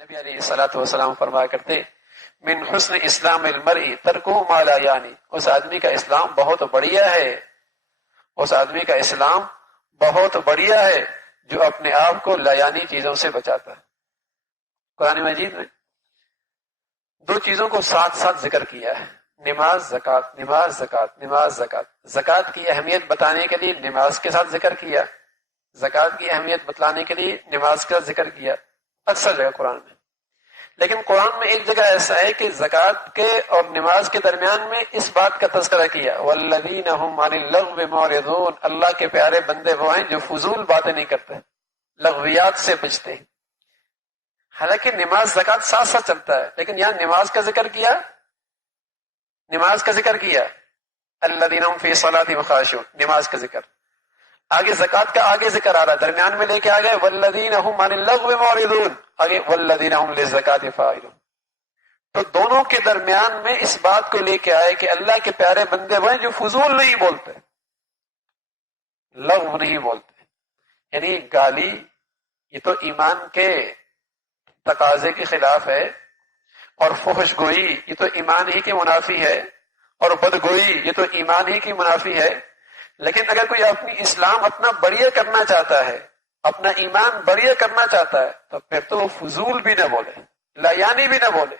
نبی علیہ الصلوۃ والسلام فرمایا کرتے من حسن اسلام المرء ترکہ ما لا یعنی، اس آدمی کا اسلام بہت بڑھیا ہے، اس آدمی کا اسلام بہت بڑھیا ہے جو اپنے آپ کو لا یعنی چیزوں سے بچاتا ہے۔ قرآن مجید میں دو چیزوں کو ساتھ ساتھ ذکر کیا ہے، نماز زکوٰۃ، نماز زکوٰۃ، نماز زکوٰۃ۔ زکوٰۃ کی اہمیت بتانے کے لیے نماز کے ساتھ ذکر کیا، زکوٰۃ کی اہمیت بتلانے کے لیے نماز کا ذکر کیا اکثر جگہ قرآن میں۔ لیکن قرآن میں ایک جگہ ایسا ہے کہ زکوٰۃ کے اور نماز کے درمیان میں اس بات کا تذکرہ کیا والذین هم عن اللغو معرضون، اللہ کے پیارے بندے وہ ہیں جو فضول باتیں نہیں کرتے، لغویات سے بچتے ہیں۔ حالانکہ نماز زکوٰۃ ساتھ ساتھ چلتا ہے، لیکن یہاں نماز کا ذکر کیا، نماز کا ذکر کیا الذین هم فی صلاتهم خاشعون، نماز کا ذکر۔ آگے زکوٰۃ کا آگے ذکر آ رہا ہے، درمیان میں لے کے آ گئے والذین هم عن اللغو معرضون، آگے والذین هم للزکاۃ فاعلون۔ تو دونوں کے درمیان میں اس بات کو لے کے آئے کہ اللہ کے پیارے بندے وہ ہیں جو فضول نہیں بولتے، لغو نہیں بولتے، یعنی گالی یہ تو ایمان کے تقاضے کے خلاف ہے، اور فحش گوئی یہ تو ایمان ہی کی منافی ہے، اور بدگوئی یہ تو ایمان ہی کی منافی ہے۔ لیکن اگر کوئی اپنی اسلام اپنا بڑھیا کرنا چاہتا ہے، اپنا ایمان بڑھیا کرنا چاہتا ہے، تو پھر تو وہ فضول بھی نہ بولے، لا یعنی بھی نہ بولے۔